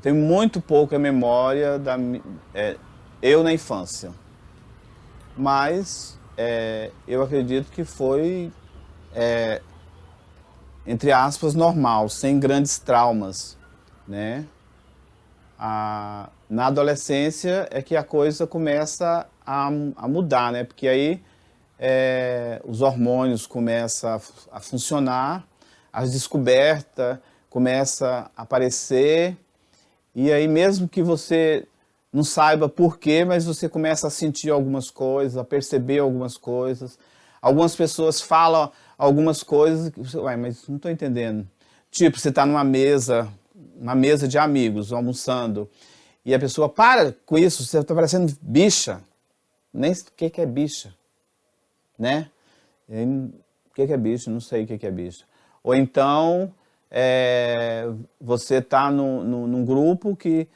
Eu tenho muito pouca memória eu na infância. Mas eu acredito que foi, entre aspas, normal, sem grandes traumas, né? Na adolescência é que a coisa começa a mudar, né? Porque aí os hormônios começam a funcionar, as descobertas começam a aparecer, e aí mesmo que você não saiba por quê, mas você começa a sentir algumas coisas, a perceber algumas coisas. Algumas pessoas falam algumas coisas que você, ué, mas não estou entendendo. Tipo, você está numa mesa, uma mesa de amigos, almoçando, e a pessoa, para com isso, você está parecendo bicha. Nem sei o que é bicha, né? O que é bicha? Não sei o que é bicha. Ou então, você está num grupo que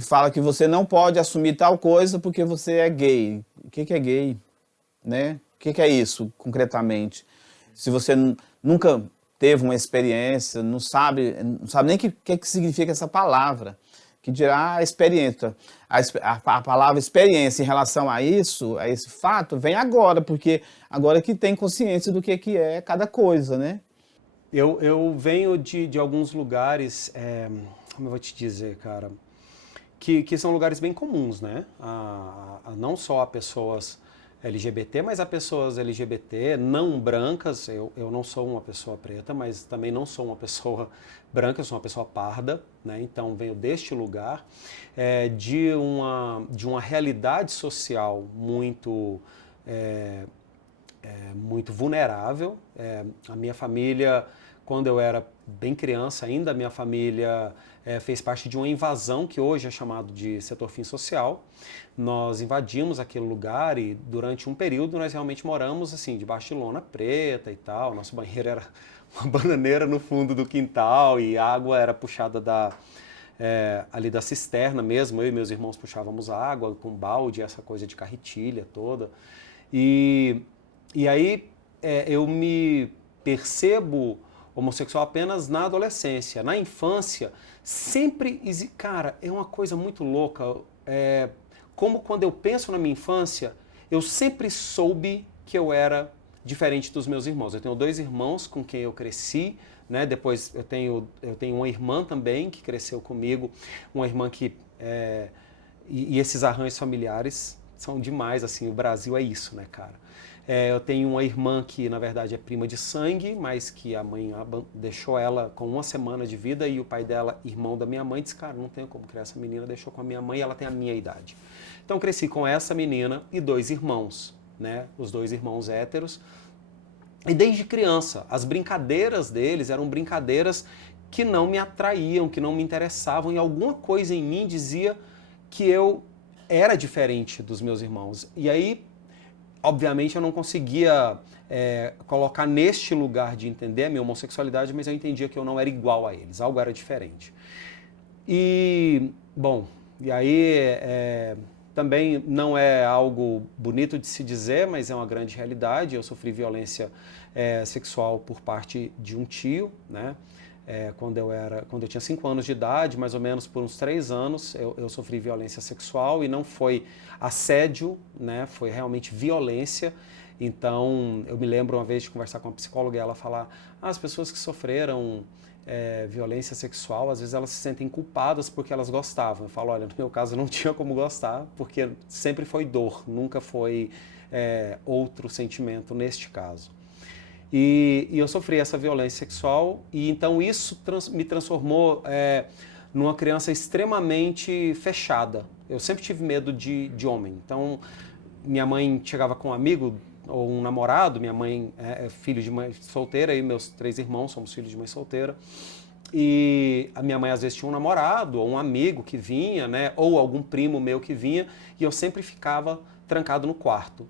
fala que você não pode assumir tal coisa porque você é gay. O que é gay? Né? O que é isso, concretamente? Se você nunca teve uma experiência, não sabe nem o que significa essa palavra, que dirá a experiência. A palavra experiência em relação a isso, a esse fato, vem agora, porque agora que tem consciência do que é cada coisa, né? Eu venho de alguns lugares, como eu vou te dizer, cara, que são lugares bem comuns, né? Não só a pessoas LGBT, mas a pessoas LGBT não brancas. Eu não sou uma pessoa preta, mas também não sou uma pessoa branca, eu sou uma pessoa parda, né? Então venho deste lugar, de uma realidade social muito vulnerável. A minha família, quando eu era bem criança ainda, a minha família fez parte de uma invasão que hoje é chamado de setor fim social. Nós invadimos aquele lugar e durante um período nós realmente moramos assim, debaixo de lona preta e tal. Nosso banheiro era uma bananeira no fundo do quintal e a água era puxada ali da cisterna mesmo. Eu e meus irmãos puxávamos água com balde, essa coisa de carretilha toda. E aí eu me percebo homossexual apenas na adolescência. Na infância, sempre... Cara, é uma coisa muito louca. Como quando eu penso na minha infância, eu sempre soube que eu era diferente dos meus irmãos. Eu tenho dois irmãos com quem eu cresci, né? Depois eu tenho uma irmã também que cresceu comigo, uma irmã que... E esses arranjos familiares são demais, assim, o Brasil é isso, né, cara? Eu tenho uma irmã que, na verdade, é prima de sangue, mas que a mãe deixou ela com 1 semana de vida e o pai dela, irmão da minha mãe, disse, cara, não tenho como criar essa menina, deixou com a minha mãe e ela tem a minha idade. Então, cresci com essa menina e 2 irmãos, né? Os 2 irmãos héteros. E desde criança, as brincadeiras deles eram brincadeiras que não me atraíam, que não me interessavam, e alguma coisa em mim dizia que eu era diferente dos meus irmãos. E aí, obviamente, eu não conseguia colocar neste lugar de entender a minha homossexualidade, mas eu entendia que eu não era igual a eles, algo era diferente. E, bom, e aí também não é algo bonito de se dizer, mas é uma grande realidade. Eu sofri violência sexual por parte de um tio, né? Quando eu tinha 5 anos de idade, mais ou menos por uns 3 anos, eu sofri violência sexual e não foi assédio, né? Foi realmente violência. Então, eu me lembro uma vez de conversar com uma psicóloga e ela falar, as pessoas que sofreram violência sexual, às vezes elas se sentem culpadas porque elas gostavam. Eu falo, olha, no meu caso não tinha como gostar, porque sempre foi dor, nunca foi outro sentimento neste caso. E eu sofri essa violência sexual e então isso me transformou numa criança extremamente fechada. Eu sempre tive medo de homem. Então, minha mãe chegava com um amigo ou um namorado, minha mãe é filho de mãe solteira e meus 3 irmãos somos filhos de mãe solteira. E a minha mãe às vezes tinha um namorado ou um amigo que vinha, né, ou algum primo meu que vinha, e eu sempre ficava trancado no quarto.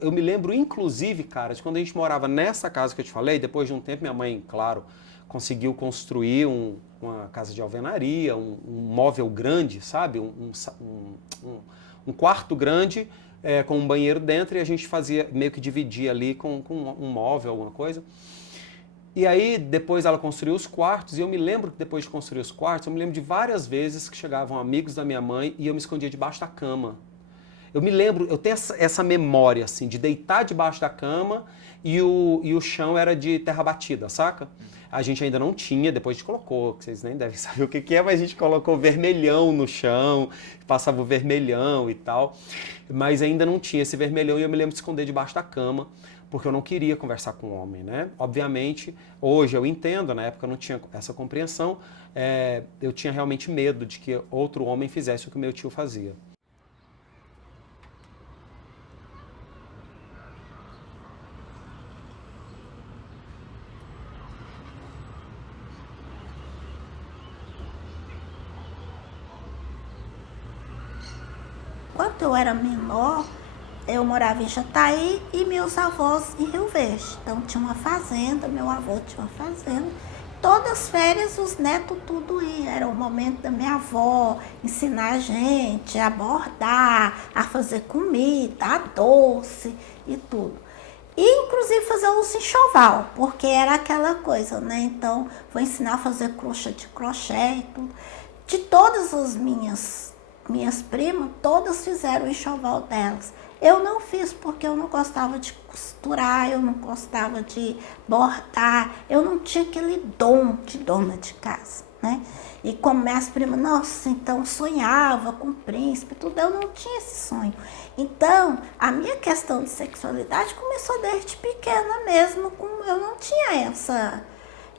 Eu me lembro inclusive, cara, de quando a gente morava nessa casa que eu te falei, depois de um tempo minha mãe, claro, conseguiu construir uma casa de alvenaria, um móvel grande, sabe? Um quarto grande com um banheiro dentro e a gente fazia, meio que dividia ali com um móvel, alguma coisa. E aí, depois ela construiu os quartos, e eu me lembro que depois de construir os quartos, eu me lembro de várias vezes que chegavam amigos da minha mãe e eu me escondia debaixo da cama. Eu me lembro, eu tenho essa memória, assim, de deitar debaixo da cama e o chão era de terra batida, saca? A gente ainda não tinha, depois a gente colocou, que vocês nem devem saber o que é, mas a gente colocou vermelhão no chão, passava o vermelhão e tal, mas ainda não tinha esse vermelhão e eu me lembro de esconder debaixo da cama, porque eu não queria conversar com o homem, né? Obviamente, hoje eu entendo, na época eu não tinha essa compreensão, eu tinha realmente medo de que outro homem fizesse o que o meu tio fazia. Quando eu era menor, eu morava em Jataí e meus avós em Rio Verde. Então tinha uma fazenda, meu avô tinha uma fazenda. Todas as férias os netos tudo iam. Era o momento da minha avó ensinar a gente a bordar, a fazer comida, a doce e tudo. E inclusive fazer os enxoval, porque era aquela coisa, né? Então vou ensinar a fazer crochê de crochê e tudo. De todas as minhas primas, todas fizeram o enxoval delas. Eu não fiz porque eu não gostava de costurar, eu não gostava de bordar, eu não tinha aquele dom de dona de casa, né? E como minhas primas, nossa, então sonhava com o príncipe, tudo, eu não tinha esse sonho. Então, a minha questão de sexualidade começou desde pequena mesmo, eu não tinha essa...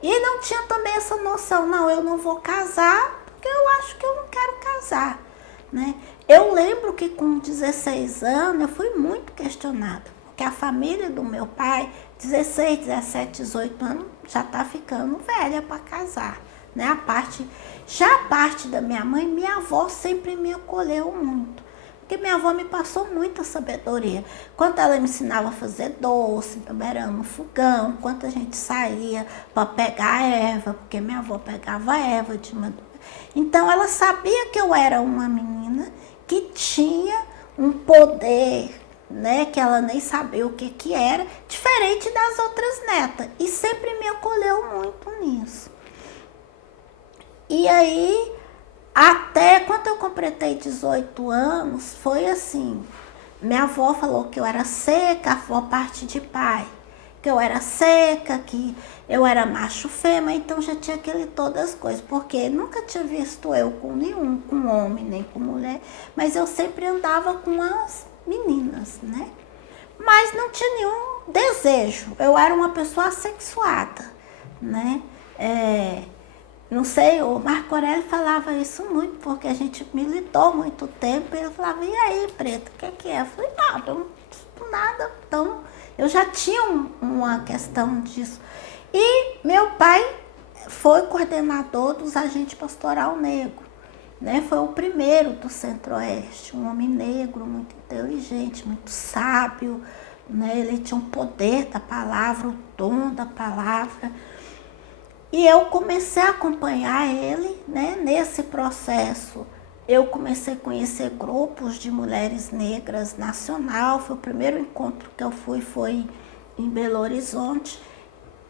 E não tinha também essa noção, não, eu não vou casar, porque eu acho que eu não quero casar. Né? Eu lembro que com 16 anos eu fui muito questionada, porque a família do meu pai, 16, 17, 18 anos, já está ficando velha para casar. Né? Já a parte da minha mãe, minha avó sempre me acolheu muito, porque minha avó me passou muita sabedoria. Quando ela me ensinava a fazer doce, beberando no fogão, quando a gente saía para pegar a erva, porque minha avó pegava a erva de madrugada. Então ela sabia que eu era uma menina que tinha um poder, né, que ela nem sabia o que era, diferente das outras netas, e sempre me acolheu muito nisso. E aí, até quando eu completei 18 anos, foi assim, minha avó falou que eu era seca, a avó parte de pai, que eu era seca, que eu era macho fêmea, então já tinha todas as coisas, porque nunca tinha visto eu com nenhum, com homem, nem com mulher, mas eu sempre andava com as meninas, né? Mas não tinha nenhum desejo, eu era uma pessoa assexuada, né? Não sei, o Marco Aurélio falava isso muito, porque a gente militou muito tempo, e ele falava, e aí, Preta, o que é? Eu falei, nada, nada, então... Eu já tinha uma questão disso. E meu pai foi coordenador dos agentes pastoral negro, né? Foi o primeiro do Centro-Oeste, um homem negro, muito inteligente, muito sábio, né? Ele tinha um poder da palavra, o dom da palavra. E eu comecei a acompanhar ele, né? Nesse processo. Eu comecei a conhecer grupos de mulheres negras nacional. Foi o primeiro encontro que eu fui, foi em Belo Horizonte,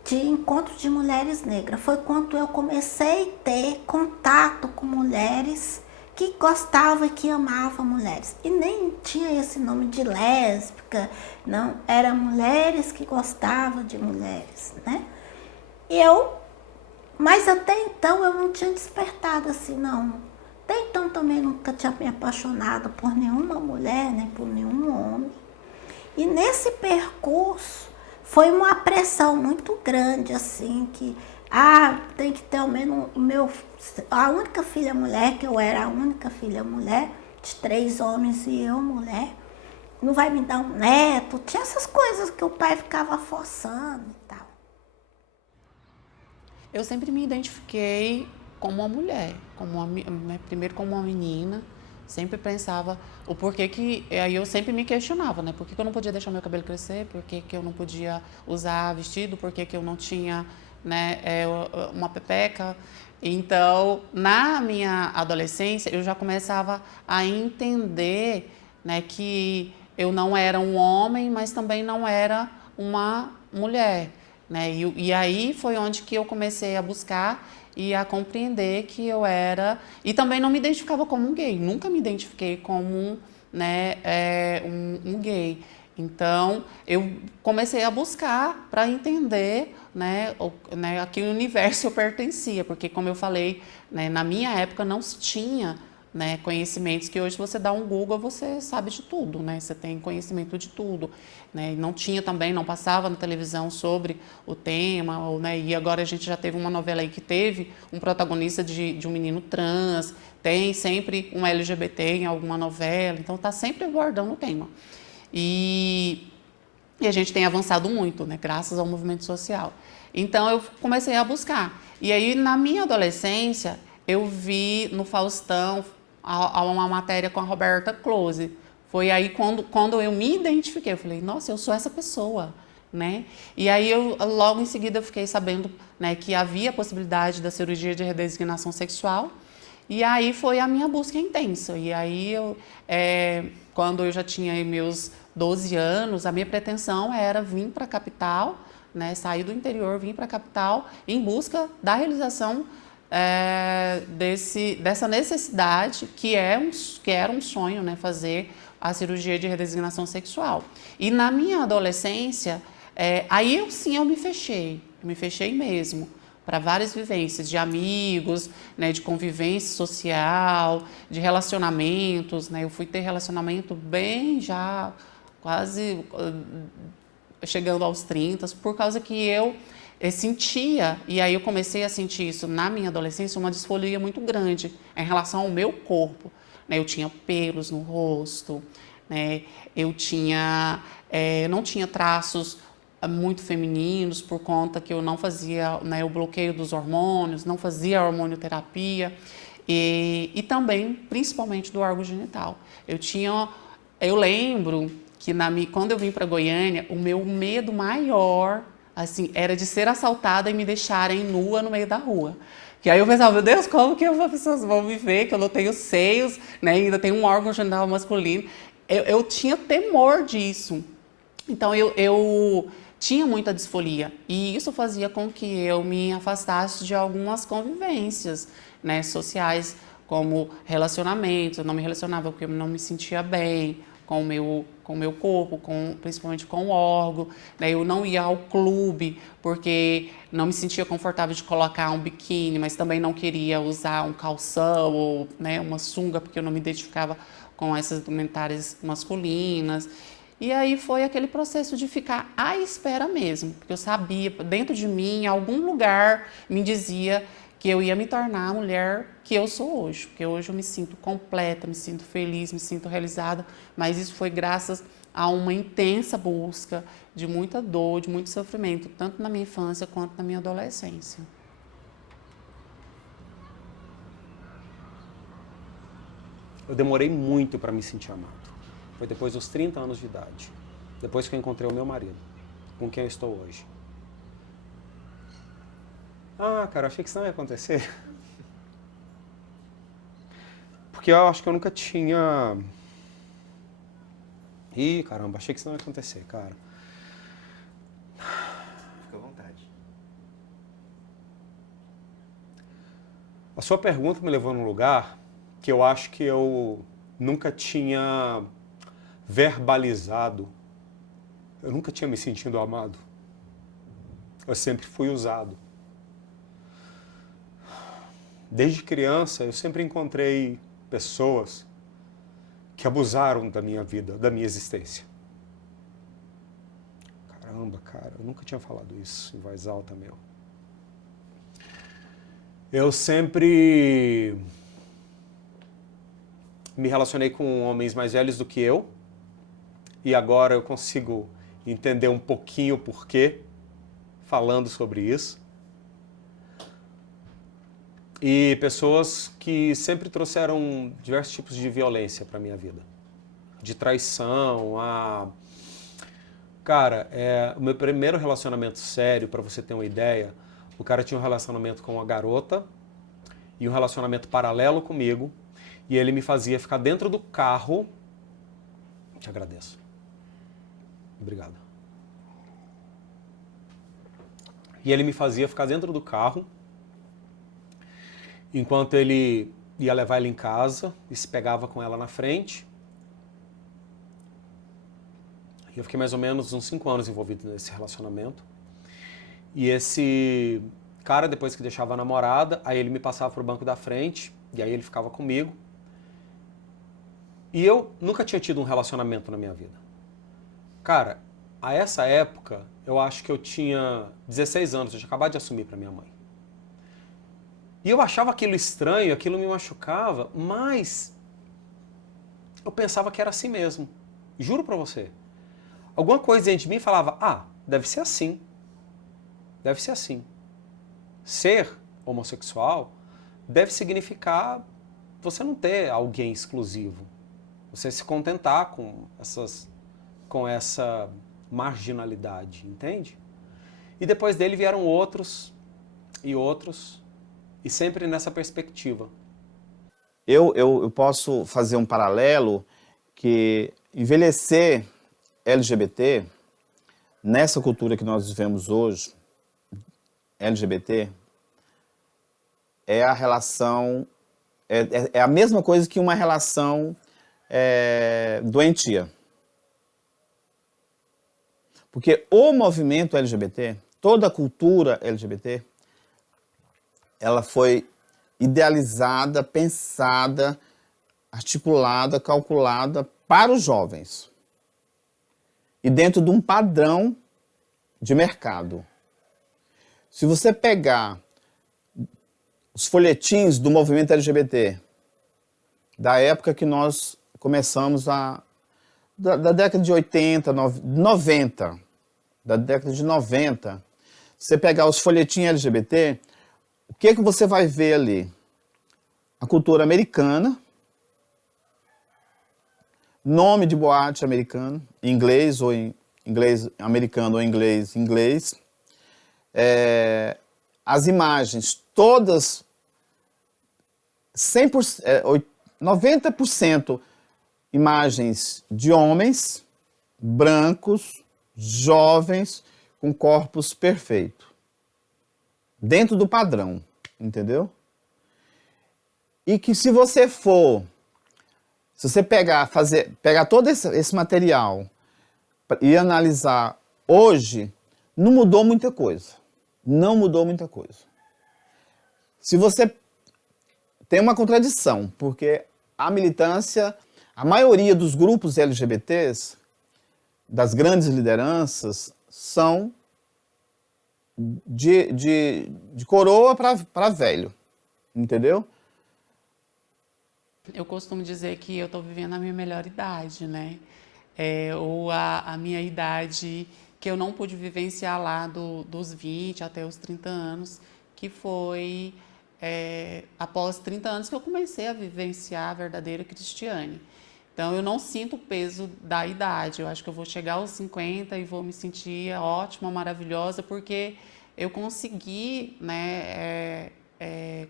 de encontro de mulheres negras. Foi quando eu comecei a ter contato com mulheres que gostavam e que amavam mulheres. E nem tinha esse nome de lésbica, não. Eram mulheres que gostavam de mulheres, né? Mas até então eu não tinha despertado assim, não. Até então também nunca tinha me apaixonado por nenhuma mulher, nem por nenhum homem. E nesse percurso foi uma pressão muito grande, assim, que tem que ter ao menos a única filha mulher, que eu era a única filha mulher, de 3 homens e eu mulher, não vai me dar um neto, tinha essas coisas que o pai ficava forçando e tal. Eu sempre me identifiquei como uma mulher, primeiro como uma menina, sempre pensava o porquê que... Aí eu sempre me questionava, né? Por que eu não podia deixar meu cabelo crescer? Por que eu não podia usar vestido? Por que eu não tinha, né, uma pepeca? Então, na minha adolescência, eu já começava a entender, né, que eu não era um homem, mas também não era uma mulher. né? E aí foi onde que eu comecei a buscar e a compreender que eu era... E também não me identificava como um gay, nunca me identifiquei como né, um gay. Então, eu comecei a buscar para entender né, a que universo eu pertencia, porque, como eu falei, né, na minha época não se tinha né, conhecimentos que hoje você dá um Google, você sabe de tudo, né? Você tem conhecimento de tudo. Né? E não tinha também, não passava na televisão sobre o tema, né? E agora a gente já teve uma novela aí que teve um protagonista de um menino trans, tem sempre um LGBT em alguma novela, então está sempre abordando o tema. E a gente tem avançado muito, né? Graças ao movimento social. Então eu comecei a buscar. E aí, na minha adolescência, eu vi no Faustão uma matéria com a Roberta Close. Foi aí quando eu me identifiquei, eu falei, nossa, eu sou essa pessoa, né? E aí logo em seguida eu fiquei sabendo né, que havia a possibilidade da cirurgia de redesignação sexual. E aí foi a minha busca intensa. E aí quando eu já tinha meus 12 anos, a minha pretensão era vir para a capital, né, sair do interior, vir para a capital em busca da realização dessa necessidade que era um sonho, né, fazer a cirurgia de redesignação sexual. E na minha adolescência, aí eu me fechei mesmo para várias vivências de amigos, né, de convivência social, de relacionamentos, né, eu fui ter relacionamento bem já quase chegando aos 30, por causa que eu sentia, e aí eu comecei a sentir isso na minha adolescência, uma disforia muito grande em relação ao meu corpo. Né? Eu tinha pelos no rosto, né? Eu não tinha traços muito femininos por conta que eu não fazia né, o bloqueio dos hormônios, não fazia hormonioterapia e também, principalmente do órgão genital. Eu lembro que quando eu vim para Goiânia, o meu medo maior assim, era de ser assaltada e me deixarem nua no meio da rua. Que aí eu pensava, meu Deus, como que as pessoas vão me ver, que eu não tenho seios, né, ainda tenho um órgão genital masculino. Eu tinha temor disso. Então, eu tinha muita disforia. E isso fazia com que eu me afastasse de algumas convivências né, sociais, como relacionamentos. Eu não me relacionava porque eu não me sentia bem com o meu corpo, principalmente com o órgão. Né? Eu não ia ao clube porque não me sentia confortável de colocar um biquíni, mas também não queria usar um calção ou né, uma sunga porque eu não me identificava com essas indumentares masculinas. E aí foi aquele processo de ficar à espera mesmo, porque eu sabia, dentro de mim, em algum lugar me dizia que eu ia me tornar a mulher que eu sou hoje. Porque hoje eu me sinto completa, me sinto feliz, me sinto realizada, mas isso foi graças a uma intensa busca, de muita dor, de muito sofrimento, tanto na minha infância quanto na minha adolescência. Eu demorei muito para me sentir amado. Foi depois dos 30 anos de idade. Depois que eu encontrei o meu marido, com quem eu estou hoje. Ah, cara, achei que isso não ia acontecer. Porque eu acho que eu nunca tinha... Ih, caramba, achei que isso não ia acontecer, cara. Fica à vontade. A sua pergunta me levou num lugar que eu acho que eu nunca tinha verbalizado. Eu nunca tinha me sentido amado. Eu sempre fui usado. Desde criança, eu sempre encontrei pessoas que abusaram da minha vida, da minha existência. Caramba, cara, eu nunca tinha falado isso em voz alta, meu. Eu sempre me relacionei com homens mais velhos do que eu, e agora eu consigo entender um pouquinho o porquê, falando sobre isso. E pessoas que sempre trouxeram diversos tipos de violência para a minha vida. De traição, Cara, o meu primeiro relacionamento sério, para você ter uma ideia, o cara tinha um relacionamento com uma garota e um relacionamento paralelo comigo, e ele me fazia ficar dentro do carro. Te agradeço. Obrigado. E ele me fazia ficar dentro do carro, enquanto ele ia levar ela em casa e se pegava com ela na frente. Eu fiquei mais ou menos uns 5 anos envolvido nesse relacionamento. E esse cara, depois que deixava a namorada, aí ele me passava pro banco da frente, e aí ele ficava comigo. E eu nunca tinha tido um relacionamento na minha vida. Cara, a essa época, eu acho que eu tinha 16 anos, eu tinha acabado de assumir pra minha mãe. E eu achava aquilo estranho, aquilo me machucava, mas eu pensava que era assim mesmo. Juro pra você. Alguma coisa dentro de mim falava, ah, deve ser assim. Deve ser assim. Ser homossexual deve significar você não ter alguém exclusivo. Você se contentar com essa marginalidade, entende? E depois dele vieram outros e outros, e sempre nessa perspectiva. Eu posso fazer um paralelo que envelhecer LGBT, nessa cultura que nós vivemos hoje, LGBT, é a relação, é a mesma coisa que uma relação doentia. Porque o movimento LGBT, toda a cultura LGBT, ela foi idealizada, pensada, articulada, calculada para os jovens. E dentro de um padrão de mercado. Se você pegar os folhetins do movimento LGBT, da época que nós começamos da década de 80, 90, da década de 90, você pegar os folhetins LGBT, o que você vai ver ali? A cultura americana, nome de boate americano, em inglês ou em inglês americano ou inglês, as imagens todas 100%, 90% imagens de homens brancos, jovens, com corpos perfeitos. Dentro do padrão, entendeu? E que se você pegar todo esse material e analisar hoje, não mudou muita coisa. Não mudou muita coisa. Se você tem uma contradição, porque a militância, a maioria dos grupos LGBTs, das grandes lideranças, são de coroa para velho, entendeu? Eu costumo dizer que eu estou vivendo a minha melhor idade, né? Ou a minha idade que eu não pude vivenciar lá dos 20 até os 30 anos, que foi após 30 anos que eu comecei a vivenciar a verdadeira Cristiane. Então, eu não sinto o peso da idade. Eu acho que eu vou chegar aos 50 e vou me sentir ótima, maravilhosa, porque eu consegui, né,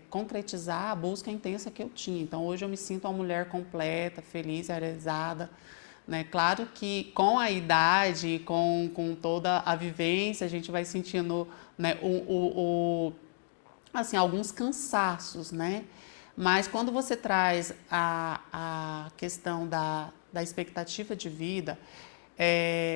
concretizar a busca intensa que eu tinha. Então, hoje eu me sinto uma mulher completa, feliz, realizada. Né? Claro que com a idade, com toda a vivência, a gente vai sentindo, né, assim, alguns cansaços, né? Mas quando você traz a questão da expectativa de vida,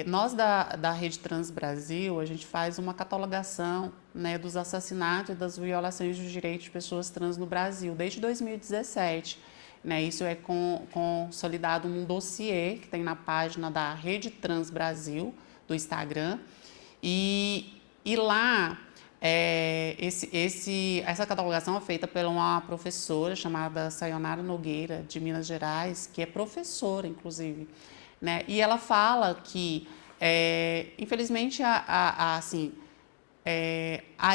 nós da Rede Trans Brasil, a gente faz uma catalogação, né, dos assassinatos e das violações dos direitos de pessoas trans no Brasil, desde 2017. Né, isso é consolidado num dossiê que tem na página da Rede Trans Brasil, do Instagram. E lá, essa catalogação é feita por uma professora chamada Sayonara Nogueira, de Minas Gerais, que é professora, inclusive. Né? E ela fala que, infelizmente, a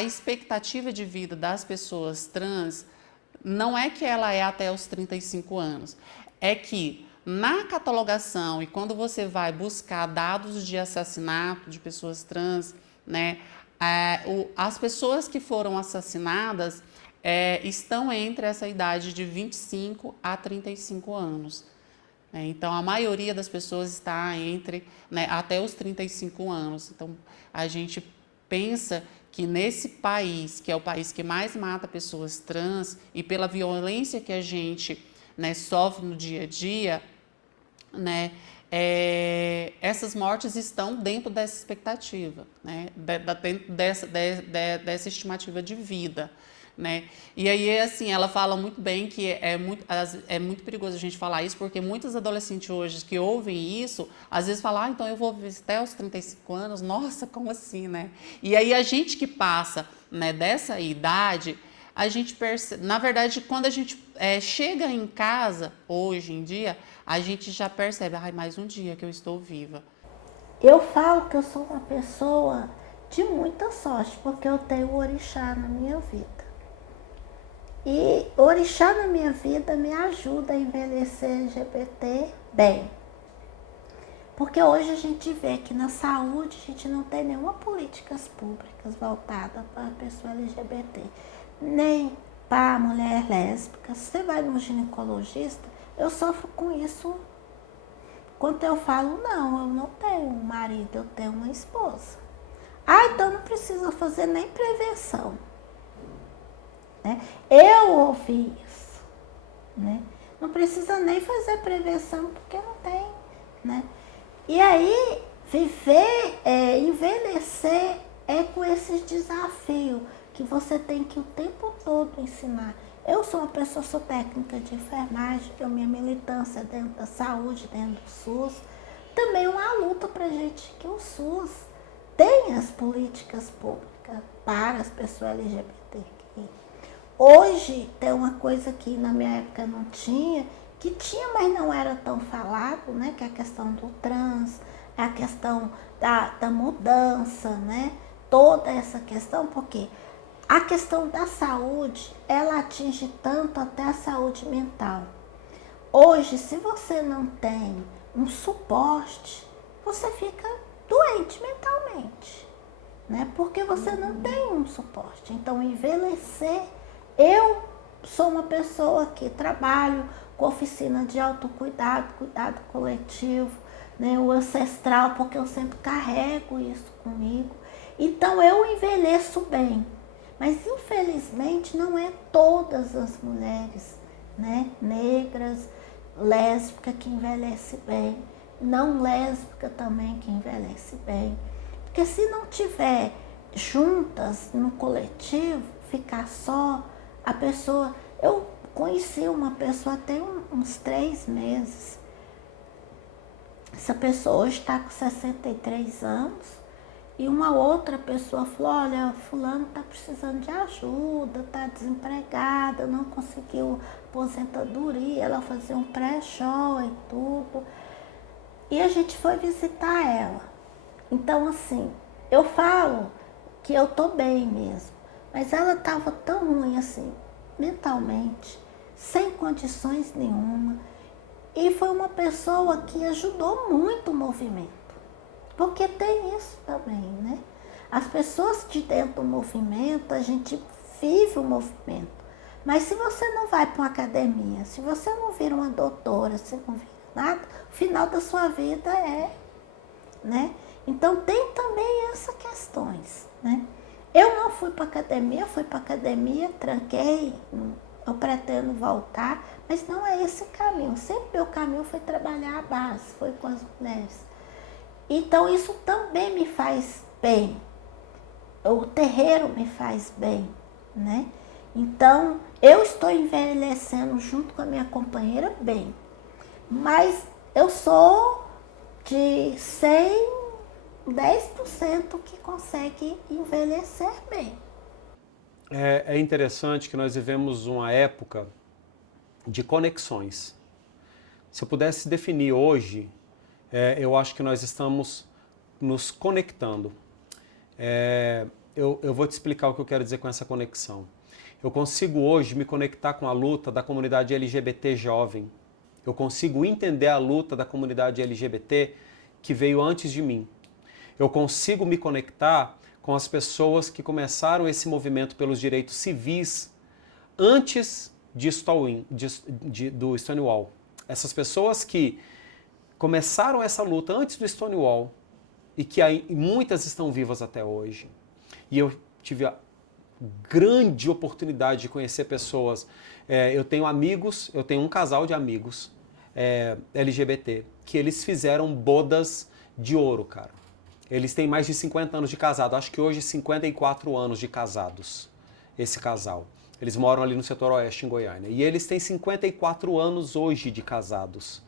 expectativa de vida das pessoas trans não é que ela é até os 35 anos, é que na catalogação e quando você vai buscar dados de assassinato de pessoas trans, né, as pessoas que foram assassinadas estão entre essa idade de 25 a 35 anos. Então, a maioria das pessoas está entre, né, até os 35 anos. Então, a gente pensa que nesse país, que é o país que mais mata pessoas trans, e pela violência que a gente, né, sofre no dia a dia, né, essas mortes estão dentro dessa expectativa, né, dentro dessa estimativa de vida, né? E aí, assim, ela fala muito bem que é muito perigoso a gente falar isso, porque muitos adolescentes hoje que ouvem isso, às vezes falam, então eu vou viver até os 35 anos, nossa, como assim, né? E aí a gente que passa, né, dessa idade, a gente percebe, na verdade, quando a gente chega em casa, hoje em dia, a gente já percebe, mais um dia que eu estou viva. Eu falo que eu sou uma pessoa de muita sorte, porque eu tenho o orixá na minha vida. E o orixá na minha vida me ajuda a envelhecer LGBT bem. Porque hoje a gente vê que na saúde a gente não tem nenhuma políticas públicas voltada para a pessoa LGBT, nem para a mulher lésbica. Se você vai no ginecologista, eu sofro com isso. Quando eu falo, não, eu não tenho um marido, eu tenho uma esposa. Então não precisa fazer nem prevenção. Né? Eu ouvi isso. Né? Não precisa nem fazer prevenção, porque não tem. Né? E aí, envelhecer é com esses desafios que você tem que o tempo todo ensinar. Eu sou uma pessoa, sou técnica de enfermagem, eu minha militância dentro da saúde, dentro do SUS. Também uma luta para a gente que o SUS tenha as políticas públicas para as pessoas LGBTQI. Hoje tem uma coisa que na minha época não tinha, que tinha, mas não era tão falado, né? Que é a questão do trans, é a questão da mudança, né? Toda essa questão, porque a questão da saúde, ela atinge tanto até a saúde mental. Hoje, se você não tem um suporte, você fica doente mentalmente, né? Porque você não tem um suporte. Então, envelhecer, eu sou uma pessoa que trabalho com oficina de autocuidado, cuidado coletivo, né? O ancestral, porque eu sempre carrego isso comigo. Então, eu envelheço bem. Mas, infelizmente, não é todas as mulheres, né, negras, lésbicas que envelhecem bem, não lésbica também que envelhece bem. Porque se não tiver juntas no coletivo, ficar só, a pessoa... Eu conheci uma pessoa tem uns 3 meses. Essa pessoa hoje está com 63 anos. E uma outra pessoa falou, olha, fulano está precisando de ajuda, está desempregada, não conseguiu aposentadoria, ela fazia um pré-show e tudo. E a gente foi visitar ela. Então, assim, eu falo que eu tô bem mesmo, mas ela estava tão ruim assim, mentalmente, sem condições nenhuma. E foi uma pessoa que ajudou muito o movimento. Porque tem isso também, né? As pessoas de dentro do movimento, a gente vive o movimento. Mas se você não vai para uma academia, se você não vira uma doutora, se não vira nada, o final da sua vida né? Então tem também essas questões, né? Eu não fui para academia, fui para academia, tranquei, eu pretendo voltar, mas não é esse caminho. Sempre meu caminho foi trabalhar a base, foi com as mulheres. Então, isso também me faz bem. O terreiro me faz bem, né? Então, eu estou envelhecendo junto com a minha companheira bem. Mas eu sou de 10% que consegue envelhecer bem. É interessante que nós vivemos uma época de conexões. Se eu pudesse definir hoje, eu acho que nós estamos nos conectando. Eu vou te explicar o que eu quero dizer com essa conexão. Eu consigo hoje me conectar com a luta da comunidade LGBT jovem. Eu consigo entender a luta da comunidade LGBT que veio antes de mim. Eu consigo me conectar com as pessoas que começaram esse movimento pelos direitos civis antes do Stonewall. Essas pessoas que começaram essa luta antes do Stonewall e que muitas estão vivas até hoje. E eu tive a grande oportunidade de conhecer pessoas. Eu tenho amigos, eu tenho um casal de amigos LGBT, que eles fizeram bodas de ouro, cara. Eles têm mais de 50 anos de casado, acho que hoje 54 anos de casados, esse casal. Eles moram ali no setor oeste, em Goiânia. E eles têm 54 anos hoje de casados.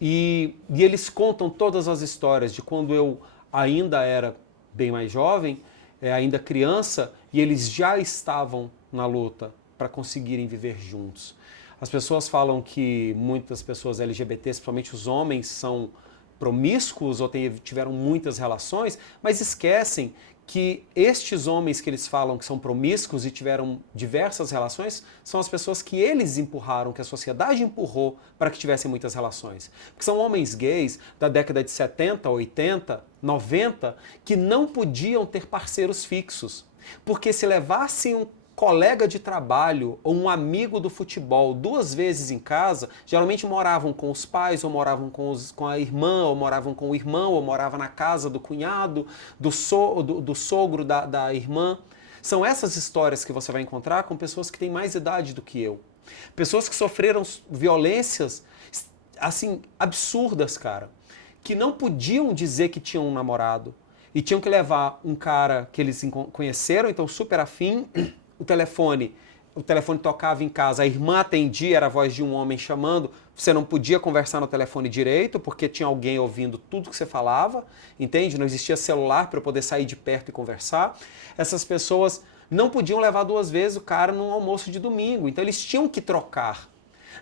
E eles contam todas as histórias de quando eu ainda era bem mais jovem, ainda criança, e eles já estavam na luta para conseguirem viver juntos. As pessoas falam que muitas pessoas LGBTs, principalmente os homens, são promíscuos ou tiveram muitas relações, mas esquecem que estes homens que eles falam que são promíscuos e tiveram diversas relações são as pessoas que eles empurraram, que a sociedade empurrou para que tivessem muitas relações. Porque são homens gays da década de 70, 80, 90 que não podiam ter parceiros fixos. Porque se levassem um colega de trabalho ou um amigo do futebol 2 vezes em casa, geralmente moravam com os pais, ou moravam com a irmã, ou moravam com o irmão, ou moravam na casa do cunhado, do sogro da irmã. São essas histórias que você vai encontrar com pessoas que têm mais idade do que eu. Pessoas que sofreram violências, assim, absurdas, cara. Que não podiam dizer que tinham um namorado. E tinham que levar um cara que eles conheceram, então super afim. O telefone tocava em casa, a irmã atendia, era a voz de um homem chamando, você não podia conversar no telefone direito, porque tinha alguém ouvindo tudo que você falava, entende? Não existia celular para eu poder sair de perto e conversar. Essas pessoas não podiam levar 2 vezes o cara num almoço de domingo, então eles tinham que trocar.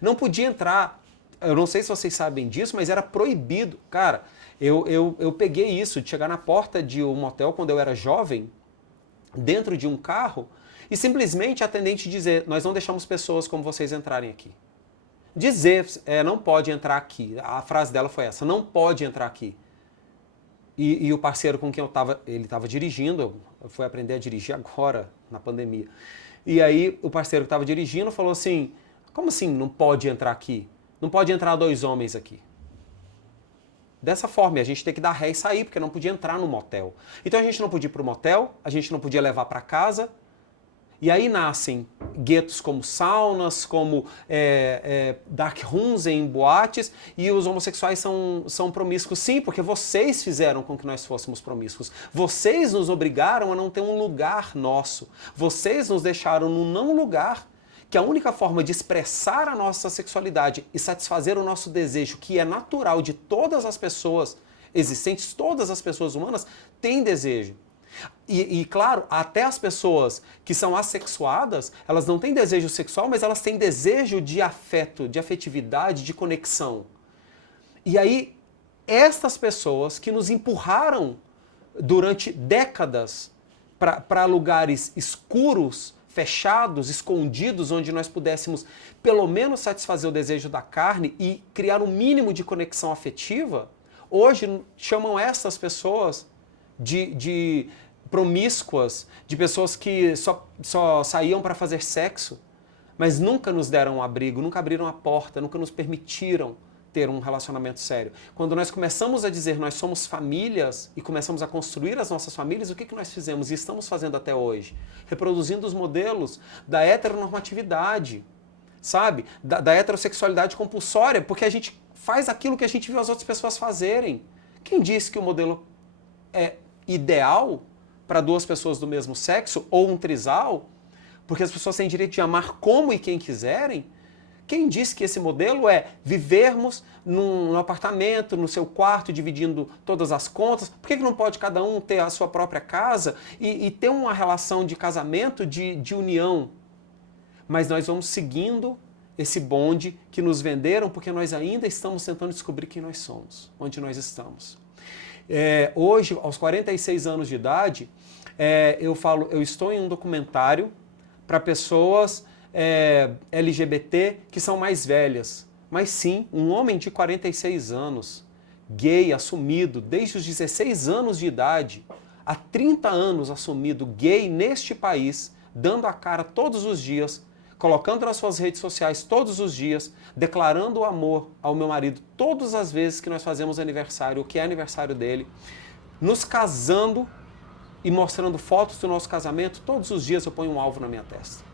Não podia entrar, eu não sei se vocês sabem disso, mas era proibido. Cara, eu peguei isso, de chegar na porta de um motel quando eu era jovem, dentro de um carro, e simplesmente a atendente dizer, nós não deixamos pessoas como vocês entrarem aqui. Dizer, não pode entrar aqui. A frase dela foi essa, não pode entrar aqui. E o parceiro com quem ele estava dirigindo, eu fui aprender a dirigir agora, na pandemia. E aí o parceiro que estava dirigindo falou assim, como assim não pode entrar aqui? Não pode entrar 2 homens aqui. Dessa forma, a gente tem que dar ré e sair, porque não podia entrar no motel. Então a gente não podia ir para o motel, a gente não podia levar para casa. E aí nascem guetos como saunas, como dark rooms em boates, e os homossexuais são promíscuos sim, porque vocês fizeram com que nós fôssemos promíscuos. Vocês nos obrigaram a não ter um lugar nosso. Vocês nos deixaram num não lugar, que a única forma de expressar a nossa sexualidade e satisfazer o nosso desejo, que é natural de todas as pessoas existentes, todas as pessoas humanas têm desejo. E claro, até as pessoas que são assexuadas, elas não têm desejo sexual, mas elas têm desejo de afeto, de afetividade, de conexão. E aí, estas pessoas que nos empurraram durante décadas para lugares escuros, fechados, escondidos, onde nós pudéssemos pelo menos satisfazer o desejo da carne e criar um mínimo de conexão afetiva, hoje chamam essas pessoas de promíscuas, de pessoas que só saíam para fazer sexo, mas nunca nos deram um abrigo, nunca abriram a porta, nunca nos permitiram ter um relacionamento sério. Quando nós começamos a dizer nós somos famílias e começamos a construir as nossas famílias, o que nós fizemos e estamos fazendo até hoje? Reproduzindo os modelos da heteronormatividade, sabe? Da heterossexualidade compulsória, porque a gente faz aquilo que a gente viu as outras pessoas fazerem. Quem disse que o modelo é ideal para 2 pessoas do mesmo sexo ou um trisal, porque as pessoas têm direito de amar como e quem quiserem? Quem disse que esse modelo é vivermos num apartamento, no seu quarto, dividindo todas as contas? Por que não pode cada um ter a sua própria casa e ter uma relação de casamento, de união? Mas nós vamos seguindo esse bonde que nos venderam porque nós ainda estamos tentando descobrir quem nós somos, onde nós estamos. Hoje, aos 46 anos de idade, eu estou em um documentário para pessoas LGBT que são mais velhas. Mas sim, um homem de 46 anos, gay, assumido, desde os 16 anos de idade, há 30 anos assumido gay neste país, dando a cara todos os dias, colocando nas suas redes sociais todos os dias, declarando o amor ao meu marido todas as vezes que nós fazemos aniversário, o que é aniversário dele, nos casando e mostrando fotos do nosso casamento, todos os dias eu ponho um alvo na minha testa.